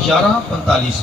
11:45,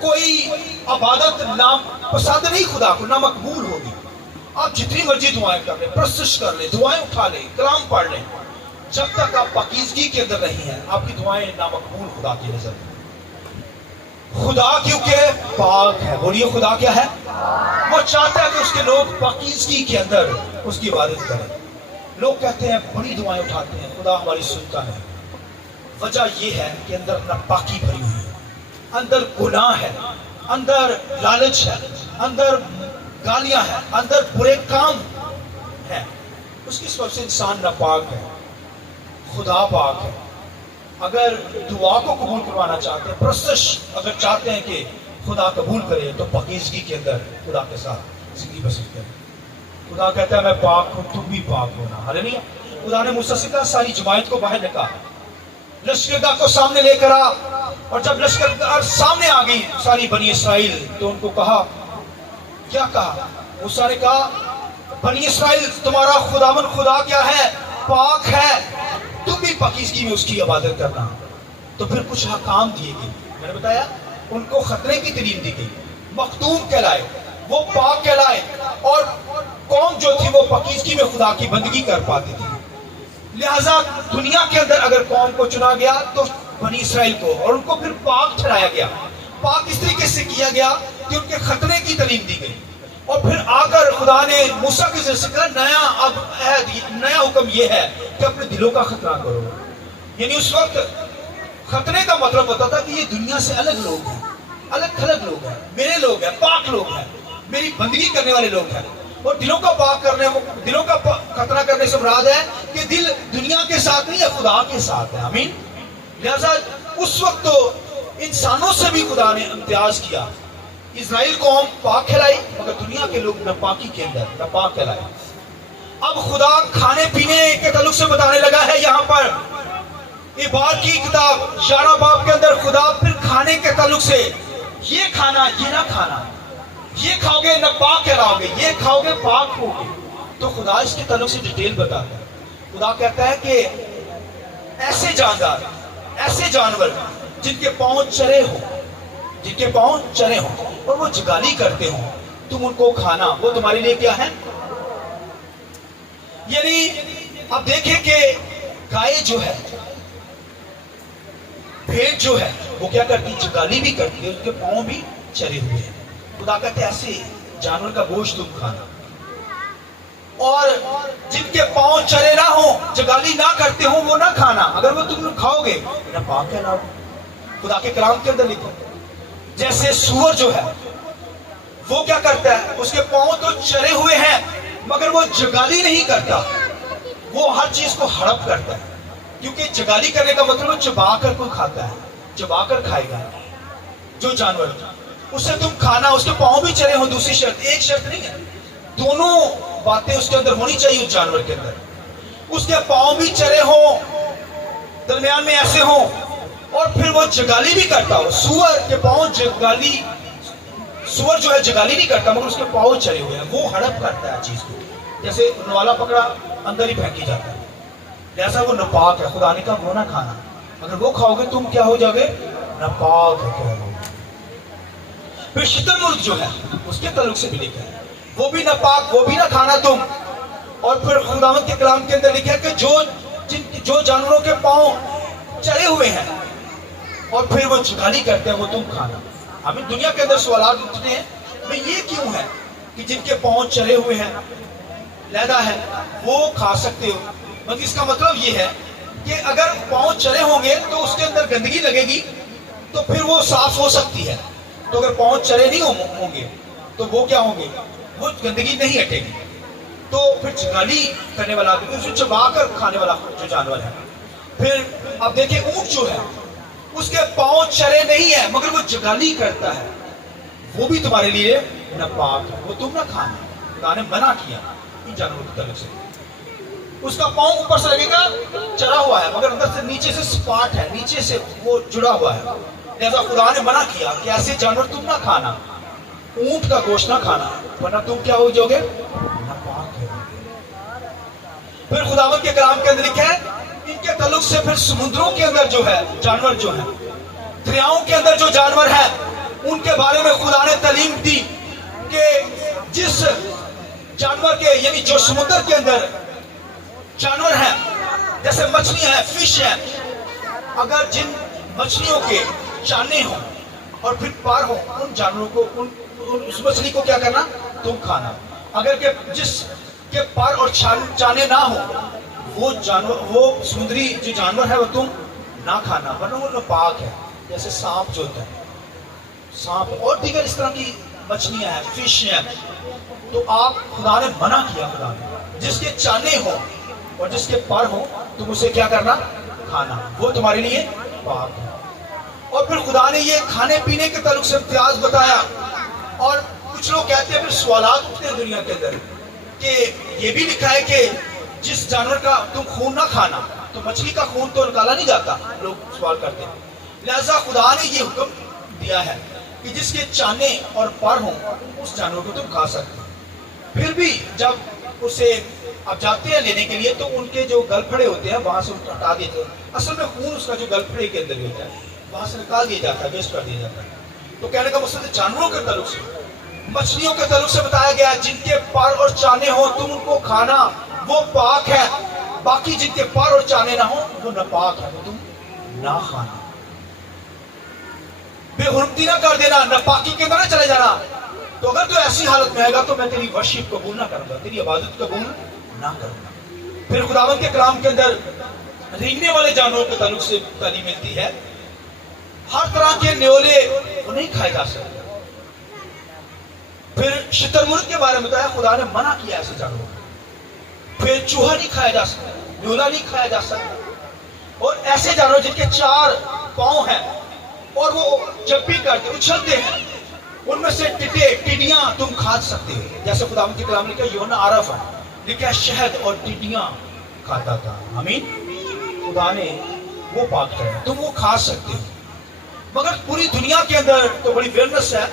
کوئی عبادت نہ پسند نہیں خدا کو، نہ مقبول ہوگی. آپ جتنی مرضی دعائیں کر لیں، پرستش کر لیں، دعائیں اٹھا لیں، کلام پڑھ لیں، جب تک آپ پاکیزگی کے اندر نہیں ہیں آپ کی دعائیں نامقبول خدا کی نظر میں. خدا کیونکہ پاک ہے، بولیے خدا کیا ہے؟ وہ چاہتا ہے کہ اس کے لوگ پاکیزگی کے اندر اس کی عبادت کریں. لوگ کہتے ہیں، بڑی دعائیں اٹھاتے ہیں، خدا ہماری سنتا ہے. وجہ یہ ہے کہ اندر ناپاکی بھری ہوئی ہے، اندر گناہ ہے، اندر لالچ ہے، اندر گالیاں ہیں، اندر برے کام ہیں. اس کی سبب سے انسان ناپاک ہے. خدا پاک ہے. اگر دعا کو قبول کروانا چاہتے ہیں، پرستش اگر چاہتے ہیں کہ خدا قبول کرے، تو پاکیزگی کے اندر خدا کے ساتھ زندگی بسر کریں. خدا کہتا ہے میں پاک ہوں، تم بھی پاک ہونا. ہاللیلویا. خدا نے موسیٰ سے کہا ساری جماعت کو باہر نکال، لشکرگاہ کو سامنے لے کر آ. اور جب لشکرگاہ سامنے آ گئی ساری بنی اسرائیل، تو ان کو کہا، کیا کہا؟ موسیٰ نے کہا بنی اسرائیل تمہارا خداوند خدا کیا ہے؟ پاک ہے، تم بھی پاکیزگی میں اس کی عبادت کرنا. تو پھر کچھ احکام دیے گئے. میں نے بتایا ان کو خطرے کی تعلیم دی گئی. مختوم کہلائے، وہ پاک کہلائے، اور قوم جو تھی وہ پاکیزگی میں خدا کی بندگی کر پاتی تھی. لہذا دنیا کے اندر اگر قوم کو چنا گیا تو بنی اسرائیل کو، اور ان کو پھر پاک ٹھہرایا گیا. پاک اس طریقے سے کیا گیا کہ ان کے خطرے کی تعلیم دی گئی. اور پھر آ کر خدا نے موسیٰ کے ذریعے سے کہا نیا حکم یہ ہے کہ اپنے دلوں کا خطرہ کرو. یعنی اس وقت خطرے کا مطلب ہوتا تھا کہ یہ دنیا سے الگ لوگ ہیں، الگ تھلگ لوگ ہیں، میرے لوگ ہیں، پاک لوگ ہیں، میری بندگی کرنے والے لوگ ہیں. اور دلوں کا پاک کرنے، دلوں کا خطرہ کرنے سے مراد ہے کہ دل دنیا کے ساتھ نہیں ہے، خدا کے ساتھ ہے. آمین. لہذا اس وقت تو انسانوں سے بھی خدا نے امتیاز کیا. اسرائیل قوم پاک کہلائی، مگر دنیا کے لوگ ناپاکی کے اندر ناپاک کہلائے. اب خدا کھانے پینے کے تعلق سے بتانے لگا ہے یہاں پر. عبارت کی کتاب 11 باب کے اندر خدا پھر کھانے کے تعلق سے، یہ کھانا یہ نہ کھانا، یہ کھاؤ گے ناپاک کہلاؤ گے، یہ کھاؤ گے پاک ہوگے. تو خدا اس کے تعلق سے ڈیٹیل بتاتا ہے. خدا کہتا ہے کہ ایسے جاندار، ایسے جانور جن کے پاؤں چرے ہوں، جن کے پاؤں چرے ہوں اور وہ جگالی کرتے ہوں، تم ان کو کھانا، وہ تمہارے لیے کیا ہے؟ یعنی اب دیکھیں کہ گائے جو ہے، بھیڑ جو ہے، وہ کیا کرتی؟ جگالی بھی کرتی ہے، اس کے پاؤں بھی چرے ہوئے ہیں. خدا کہتے ہیں ایسے جانور کا گوشت تم کھانا. اور جن کے پاؤں چرے نہ ہوں، جگالی نہ کرتے ہوں، وہ نہ کھانا. اگر وہ تم کھاؤ گے نہ پاک کہلاؤ. خدا کے کلام کے اندر لکھو جیسے سور جو ہے وہ کیا کرتا ہے؟ اس کے پاؤں تو چرے ہوئے ہیں مگر وہ جگالی نہیں کرتا، وہ ہر چیز کو ہڑپ کرتا ہے. کیونکہ جگالی کرنے کا مطلب وہ چبا کر کوئی کھاتا ہے، چبا کر کھائے گا. جو جانور اسے تم کھانا، اس کے پاؤں بھی چرے ہوں. دوسری شرط، ایک شرط نہیں ہے، دونوں باتیں اس کے اندر ہونی چاہیے. اس جانور کے اندر اس کے پاؤں بھی چرے ہوں، درمیان میں ایسے ہوں، اور پھر وہ جگالی بھی کرتا ہو. سور کے پاؤں جگالی، سور جو ہے جگالی نہیں کرتا مگر اس کے پاؤں چرے ہوئے ہیں، وہ ہڑپ کرتا ہے چیز کو. جیسے نوالا پکڑا اندر ہی پھینکی جاتا ہے. جیسا وہ ناپاک ہے. خدا نے کہا وہ نہ کھانا، اگر وہ کھاؤ گے تم کیا ہو جاؤ گے؟ ناپاک ہے. پھر شتر مرغ جو ہے اس کے تعلق سے بھی لکھا ہے وہ بھی ناپاک، وہ بھی نہ کھانا تم. اور پھر خداوند کے کلام کے اندر لکھا ہے کہ جو جانوروں کے پاؤں چرے ہوئے ہیں اور پھر وہ جگالی کرتے ہیں وہ تم کھانا. ہمیں دنیا کے اندر سوالات اٹھتے ہیں بھئی یہ کیوں ہے کہ جن کے پاؤں چرے ہوئے ہیں، لیدا ہے، وہ کھا سکتے ہو. مگر اس کا مطلب یہ ہے کہ اگر پاؤں چرے ہوں گے تو اس کے اندر گندگی لگے گی تو پھر وہ صاف ہو سکتی ہے. تو اگر پاؤں چرے نہیں ہوں گے تو وہ کیا ہوں گے؟ وہ گندگی نہیں ہٹے گی. تو پھر جگالی کرنے والا اسے چبا کر کھانے والا جو جانور ہے. پھر اب دیکھیں اونٹ جو ہے اس کے پاؤں چرے نہیں ہے مگر وہ جگالی کرتا ہے، وہ بھی تمہارے لیے ناپاک ہے، وہ تم نہ کھانا. خدا نے منع کیا ان جانوروں کی طرف سے. اس کا پاؤں اوپر سے لگے گا چڑھا ہوا ہے مگر اندر سے نیچے سے سپاٹ ہے، نیچے سے وہ جڑا ہوا ہے. لہذا خدا نے منع کیا کہ ایسے جانور تم نہ کھانا، اونٹ کا گوشت نہ کھانا، ورنہ تم کیا ہو جاؤ گے؟ ناپاک ہے. پھر خداوند کے کلام کے اندر لکھا ہے ان کے تعلق سے پھر سمندروں کے اندر جو ہے جانور جو ہے، دریاؤں کے اندر جو جانور ہے ان کے بارے میں خدا نے تعلیم دی کہ جس جانور کے یعنی جو سمندر کے اندر جانور ہیں جیسے مچھلیاں ہیں فش ہیں اگر جن مچھلیوں کے چانے ہوں اور پھر پار ہوں ان جانوروں کو اس مچھلی کو کیا کرنا تم کھانا اگر کہ جس کے پار اور چانے نہ ہوں وہ جانور وہ سمندری جو جانور ہے وہ تم نہ کھانا ورنہ وہ ناپاک ہے جیسے سانپ جو ہوتا ہے سانپ اور دیگر اس طرح کی مچھلیاں ہیں فش ہیں تو آپ خدا نے منع کیا خدا نے جس کے چانے ہوں اور جس کے پر ہوں تم اسے کیا کرنا کھانا وہ تمہارے لیے پاک ہے اور پھر خدا نے یہ کھانے پینے کے تعلق سے امتیاز بتایا اور کچھ لوگ کہتے ہیں پھر سوالات اٹھتے ہیں دنیا کے اندر کہ یہ بھی لکھا ہے کہ جس جانور کا تم خون نہ کھانا تو مچھلی کا خون تو نکالا نہیں جاتا لوگ سوال کرتے ہیں لہذا خدا نے یہ حکم دیا ہے کہ جس کے چانے اور پر ہوں اس جانور کو تم کھا سکتے پھر بھی جب اسے اب جاتے ہیں لینے کے لیے تو ان کے جو گل پھڑے ہوتے ہیں وہاں سے ہٹا دیتے ہیں اصل میں خون اس کا جو گل پھڑے کے اندر ہوتا ہے وہاں سے نکال دیا جاتا ہے ویسٹ کر دیا جاتا ہے تو کہنے کا مقصد جانوروں کے تعلق سے مچھلیوں کے تعلق سے بتایا گیا جن کے پر اور چانے ہوں تم ان کو کھانا وہ پاک ہے باقی جن کے پر اور چانے نہ ہوں وہ ناپاک ہے وہ تم نہ کھانا بے حرمتی نہ کر دینا ناپاکی کے اندر نہ چلے جانا تو اگر تو ایسی حالت میں آئے گا تو میں تیری ورشپ قبول نہ کروں گا تیری عبادت قبول نہ کروں گا پھر خداوند کے کلام کے اندر رینگنے والے جانوروں کے تعلق سے تعلیم ملتی ہے ہر طرح کے نیولے وہ نہیں کھائے جا سکتے پھر شتر مرغ کے بارے میں بتایا خدا نے منع کیا ایسے جانوروں پھر چوہا نہیں کھایا جا سکتا نیولا نہیں کھایا جا سکتا اور ایسے جانور جن کے 4 پاؤں ہیں اور وہ جب بھی کرتے اچھلتے ہیں ان میں سے ٹڈیاں تم کھا سکتے ہو جیسے خداوند کے کلام لکھا یوحنا عرف ہے لکھا شہد اور ٹڈیاں کھاتا تھا آمین خدا نے وہ پاک کیا تم وہ کھا سکتے ہو مگر پوری دنیا کے اندر تو بڑی ویرنس ہے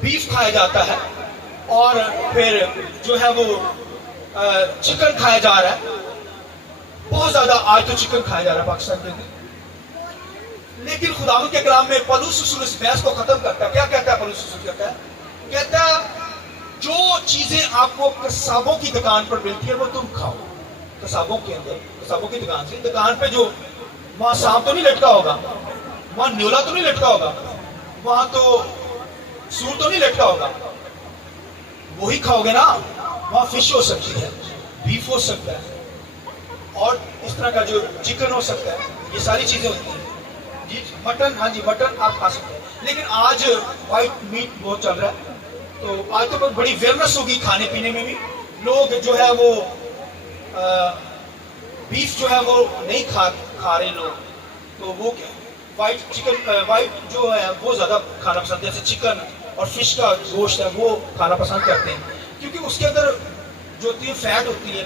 بیف کھایا جاتا ہے اور پھر جو ہے وہ چکن کھایا جا رہا ہے بہت زیادہ آج تو چکن کھایا جا رہا ہے پاکستان کے اندر لیکن خداوند کے کلام میں پولس رسول اس بحث کو ختم کرتا ہے کیا کہتا ہے پولس رسول کہتا ہے جو چیزیں آپ کو قصابوں کی دکان پر ملتی ہے وہ تم کھاؤ قصابوں کے اندر قصابوں کی دکان سے دکان پہ جو وہاں سانپ تو نہیں لٹکا ہوگا وہاں نیولا تو نہیں لٹکا ہوگا وہاں تو سور تو نہیں لٹکا ہوگا وہی کھاؤ گے نا وہاں فش ہو سکتی ہے بیف ہو سکتا ہے اور اس طرح کا جو چکن ہو سکتا ہے یہ ساری چیزیں ہوتی ہیں جی مٹن ہاں جی مٹن آپ کھا سکتے ہیں لیکن آج وائٹ میٹ بہت چل رہا ہے تو آج تو بڑی ویرنس ہوگی کھانے پینے میں بھی لوگ جو ہے وہ بیف جو ہے وہ نہیں کھا رہے لوگ تو وہ کیا وائٹ چکن وائٹ جو ہے وہ زیادہ کھانا پسند جیسے چکن اور فش کا گوشت ہے وہ کھانا پسند کرتے ہیں کیونکہ اس کے اندر جو ہوتی ہے فیٹ ہوتی ہے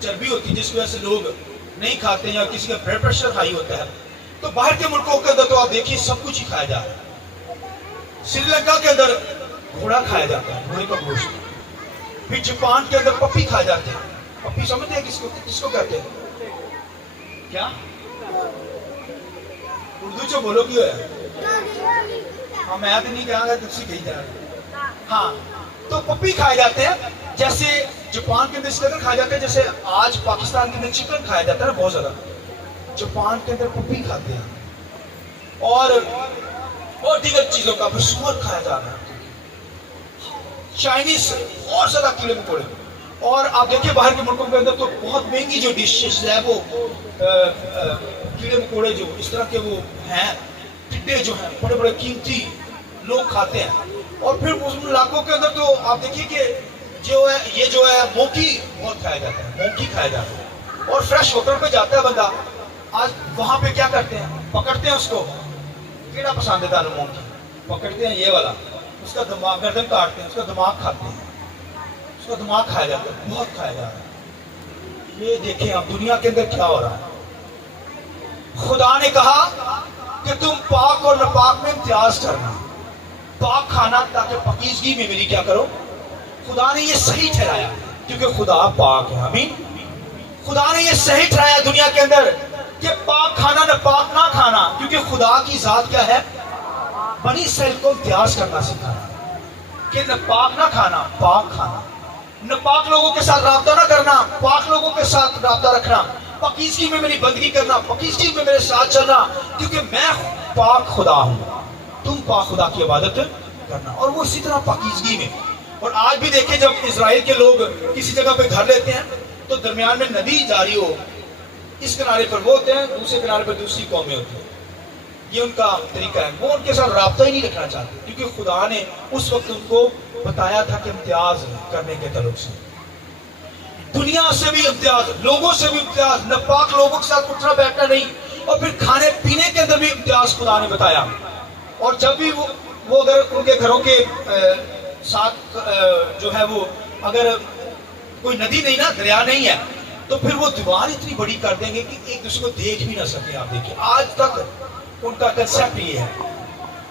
چربی ہوتی ہے جس کی وجہ سے لوگ نہیں کھاتے ہیں یا کسی کا بلڈ پریشر ہائی ہوتا ہے تو باہر کے ملکوں کے اندر تو آپ دیکھیے سب کچھ ہی کھایا جا رہا ہے سری لنکا کے اندر گھوڑا کھایا جاتا ہے گھوڑے کا گوشت پھر جاپان کے اندر پپی کھائے جاتے ہیں پپی سمجھتے ہیں کس کو کہتے ہیں کیا اردو چو بولو کیوں ہے ہاں میں تو نہیں کہاں گا تم سے کہیں جا رہا ہاں تو پپی کھائے جاتے ہیں جیسے جاپان کے اندر اس قدر کھایا جاتا ہے جیسے آج پاکستان کے اندر چکن کھایا جاتا ہے نا بہت زیادہ جاپان کے اندر پپی کھاتے ہیں اور دیگر چیزوں کا پھر سور کھایا جا رہا ہے چائنیز اور زیادہ کیڑے مکوڑے اور آپ دیکھیں باہر کے ملکوں کے اندر تو بہت مہنگی جو ڈشز ہے وہ کیڑے مکوڑے جو اس طرح کے وہ ہیں ٹڈے جو ہیں بڑے بڑے قیمتی لوگ کھاتے ہیں اور پھر اس علاقوں کے اندر تو آپ دیکھیے کہ جو ہے موکی بہت کھایا جاتا ہے موکی کھایا جاتا ہے اور فریش ہوٹل پہ جاتا ہے بندہ آج وہاں پہ کیا کرتے ہیں پکڑتے ہیں اس کو کیڑا پسند ہے دانوں موکی پکڑتے ہیں یہ والا اس کا دماغ گردن کاٹتے ہیں اس کا دماغ کھاتے ہیں اس کا دماغ کھایا جاتا ہے بہت کھایا جا رہا ہے یہ دیکھیں اب دنیا کے اندر کیا ہو رہا ہے خدا نے کہا کہ تم پاک اور ناپاک میں امتیاز کرنا پاک کھانا تاکہ پاکیزگی میں میری کیا کرو خدا نے یہ صحیح ٹھہرایا کیونکہ خدا پاک ہے آمین خدا نے یہ صحیح ٹھہرایا دنیا کے اندر کہ پاک کھانا ناپاک نہ کھانا کیونکہ خدا کی ذات کیا ہے بنی اسرائیل کو امتیاز کرنا سکھانا کہ نہ پاک نہ کھانا، پاک کھانا، نہ پاک لوگوں کے ساتھ رابطہ نہ کرنا، پاک لوگوں کے ساتھ رابطہ رکھنا، پاکیزگی میں میری بندگی کرنا، پاکیزگی میں میرے ساتھ چلنا، کیونکہ میں پاک خدا ہوں، تم پاک خدا کی عبادت کرنا۔ اور وہ اسی طرح پاکیزگی میں۔ اور آج بھی دیکھیں جب اسرائیل کے لوگ کسی جگہ پہ گھر لیتے ہیں تو درمیان میں ندی جاری ہو، اس کنارے پر وہ ہوتے ہیں، دوسرے کنارے پر دوسری قومیں ہوتی ہیں، یہ ان کا طریقہ ہے۔ وہ ان کے ساتھ رابطہ ہی نہیں رکھنا چاہتے، کیونکہ خدا نے اس وقت ان کو بتایا تھا کہ امتیاز کرنے کے تعلق سے دنیا سے بھی امتیاز، لوگوں سے بھی امتیاز، ناپاک لوگوں کے ساتھ اٹھنا بیٹھنا نہیں، اور پھر کھانے پینے کے اندر بھی امتیاز خدا نے بتایا۔ اور جب بھی وہ اگر ان کے گھروں کے ساتھ جو ہے وہ اگر کوئی ندی نہیں نا، دریا نہیں ہے، تو پھر وہ دیوار اتنی بڑی کر دیں گے کہ ایک دوسرے کو دیکھ بھی نہ سکے۔ آپ دیکھیں آج تک ان کا کنسیپٹ یہ ہے۔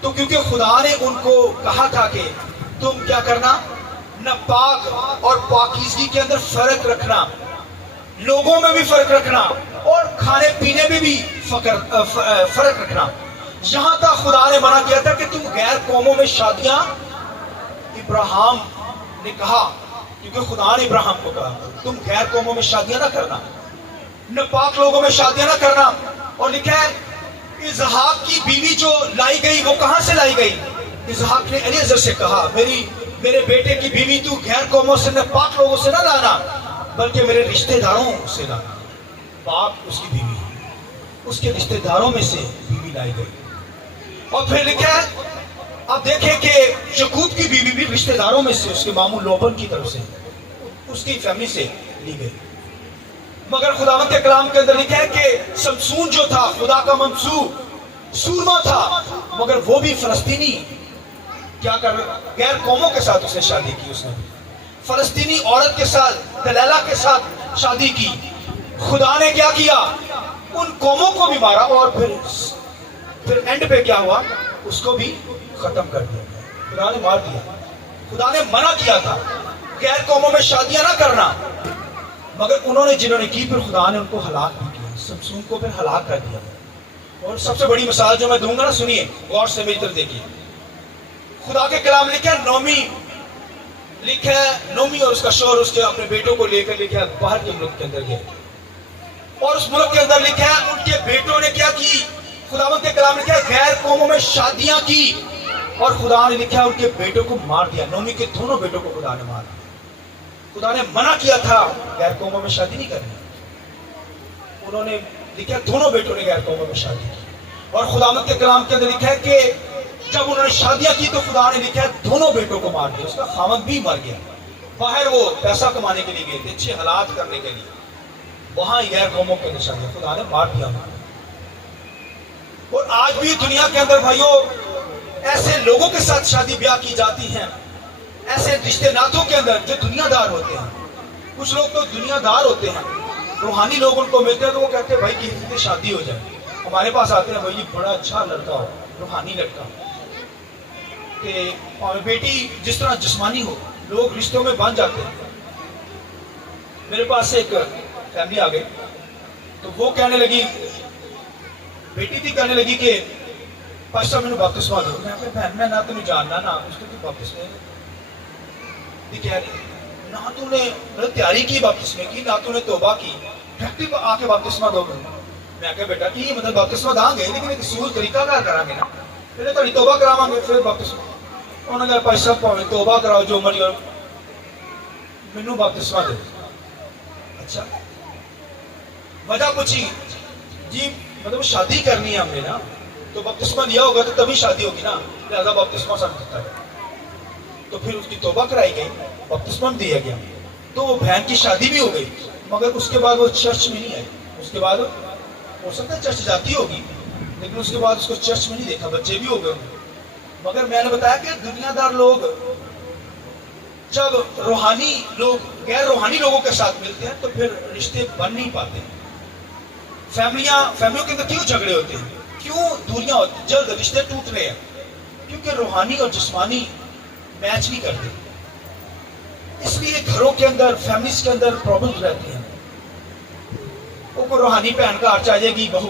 تو کیونکہ خدا نے ان کو کہا تھا کہ تم کیا کرنا، نہ پاک اور پاکیزگی کے اندر فرق رکھنا، لوگوں میں بھی فرق رکھنا، اور کھانے پینے میں بھی فرق رکھنا۔ یہاں تک خدا نے منع کیا تھا کہ تم غیر قوموں میں شادیاں، ابراہیم نے کہا، کیونکہ خدا نے ابراہیم کو کہا تم غیر قوموں میں شادیاں نہ کرنا، نہ پاک لوگوں میں شادیاں نہ کرنا۔ اور لکھا ہے اسحاق کی بیوی جو لائی گئی وہ کہاں سے لائی گئی؟ اسحاق نے الیعزر سے کہا میرے بیٹے کی بیوی تو غیر قوموں سے، نہ پاک لوگوں سے نہ لانا، بلکہ میرے رشتہ داروں سے لانا۔ پاک اس کی بیوی ہے، اس کے رشتہ داروں میں سے بیوی لائی گئی۔ اور پھر لکھا ہے اب دیکھیں کہ یعقوب کی بیوی بھی رشتہ داروں میں سے، اس کے ماموں لوبن کی طرف سے، اس کی فیملی سے لی گئی۔ مگر خداوند کے کلام کے اندر لکھا ہے کہ سمسون جو تھا خدا کا ممسوح سورما تھا، مگر وہ بھی فلسطینی کیا کر غیر قوموں کے ساتھ اس نے شادی کی، اس نے فلسطینی عورت کے ساتھ، دلیلہ کے ساتھ شادی کی۔ خدا نے کیا کیا؟ ان قوموں کو بھی مارا، اور پھر اینڈ پہ کیا ہوا؟ اس کو بھی ختم کر دیا، خدا نے مار دیا۔ خدا نے منع کیا تھا غیر قوموں میں شادیاں نہ کرنا، مگر انہوں نے جنہوں نے کی پھر خدا نے ان کو ہلاک بھی کیا، سمسون کو پھر ہلاک کر دیا۔ اور سب سے بڑی مثال جو میں دوں گا نا، سنیے غور سے میری طرف دیکھیے، خدا کے کلام لکھا ہے نومی اور اس کا شوہر اس کے اپنے بیٹوں کو لے کر لکھا ہے باہر کے ملک کے اندر گئے، اور اس ملک کے اندر لکھا ہے ان کے بیٹوں نے کیا کی؟ خداوند کے کلام لکھا ہے غیر قوموں میں شادیاں کی، اور خدا نے لکھا ہے ان کے بیٹوں کو مار دیا۔ نومی کے دونوں بیٹوں کو خدا نے مار دیا۔ خدا نے منع کیا تھا غیر قوموں میں شادی نہیں کرنی، انہوں نے لکھا دونوں بیٹوں نے غیر قوموں میں شادی کی۔ اور خداوند کے کلام کے اندر لکھا ہے کہ جب انہوں نے شادیاں کی تو خدا نے لکھا ہے دونوں بیٹوں کو مار دیا، اس کا خاوند بھی مر گیا۔ باہر وہ پیسہ کمانے کے لیے گئے تھے، اچھے حالات کرنے کے لیے، وہاں غیر قوموں کے اندر شادیاں خدا نے مار دیا۔ اور آج بھی دنیا کے اندر بھائیوں ایسے لوگوں کے ساتھ شادی بیاہ کی جاتی ہیں، ایسے رشتے ناتوں کے اندر جو دنیا دار ہوتے ہیں۔ کچھ لوگ تو دنیا دار ہوتے ہیں، روحانی لوگ ان کو ملتے ہیں تو وہ کہتے ہیں بھائی کسی سے شادی ہو جائے۔ ہمارے پاس آتے ہیں بھائی بڑا اچھا لڑکا ہو، روحانی لڑکا، کہ اور بیٹی جس طرح جسمانی ہو، لوگ رشتوں میں بن جاتے ہیں۔ میرے پاس ایک فیملی آ گئی تو وہ کہنے لگی، بیٹی تھی کہنے لگی کہ پاسٹر میں نے بپتسمہ دو۔ میں کہا بہن میں نہ تمہیں جاننا نہ اس کو تو بپتسمہ نہ تو نے تیاری کی بپتسمے کی، نہ تو نے توبہ کی، ڈائریکٹ آ کے بپتسمہ دو۔ میں کہا بیٹا کہ مطلب بپتسمہ دیں گے لیکن ایک اصول طریقہ کار کریں گے نا، پہلے تھوڑی توبہ کراواں گے پھر بپتسمہ۔ انہوں نے کہا پاسٹر صاحب پاویں توبہ کراؤ جو مرضی کرو، مینوں بپتسمہ دے۔ اچھا وجہ پوچھی، جی مطلب شادی کرنی ہے ہم نے نا، تو بپتسمہ دیا ہوگا تو تبھی شادی ہوگی نا، لہذا بپتسمہ سب دیتا ہے۔ تو پھر اس کی توبہ کرائی گئی، بپتسمہ دیا گیا، تو وہ بہن کی شادی بھی ہو گئی، مگر اس کے بعد وہ چرچ میں نہیں آئی۔ اس کے بعد ہو سکتا ہے چرچ جاتی ہوگی لیکن اس کے بعد اس کو چرچ میں نہیں دیکھا، بچے بھی ہو گئے۔ مگر میں نے بتایا کہ دنیا دار لوگ جب روحانی لوگ غیر روحانی لوگوں کے ساتھ ملتے ہیں تو پھر رشتے بن نہیں پاتے۔ فیملیوں کے اندر کیوں جھگڑے ہوتے ہیں، کیوں دوریاں ہوتی ہیں، جلد رشتے ٹوٹ رہے ہیں؟ کیونکہ روحانی اور جسمانی میچ نہیں کرتے، اس لیے گھروں کے اندر فیملیز کے اندر پرابلمز رہتی ہیں۔ وہ کوئی روحانی بہن کا چاہ جائے گی بہو،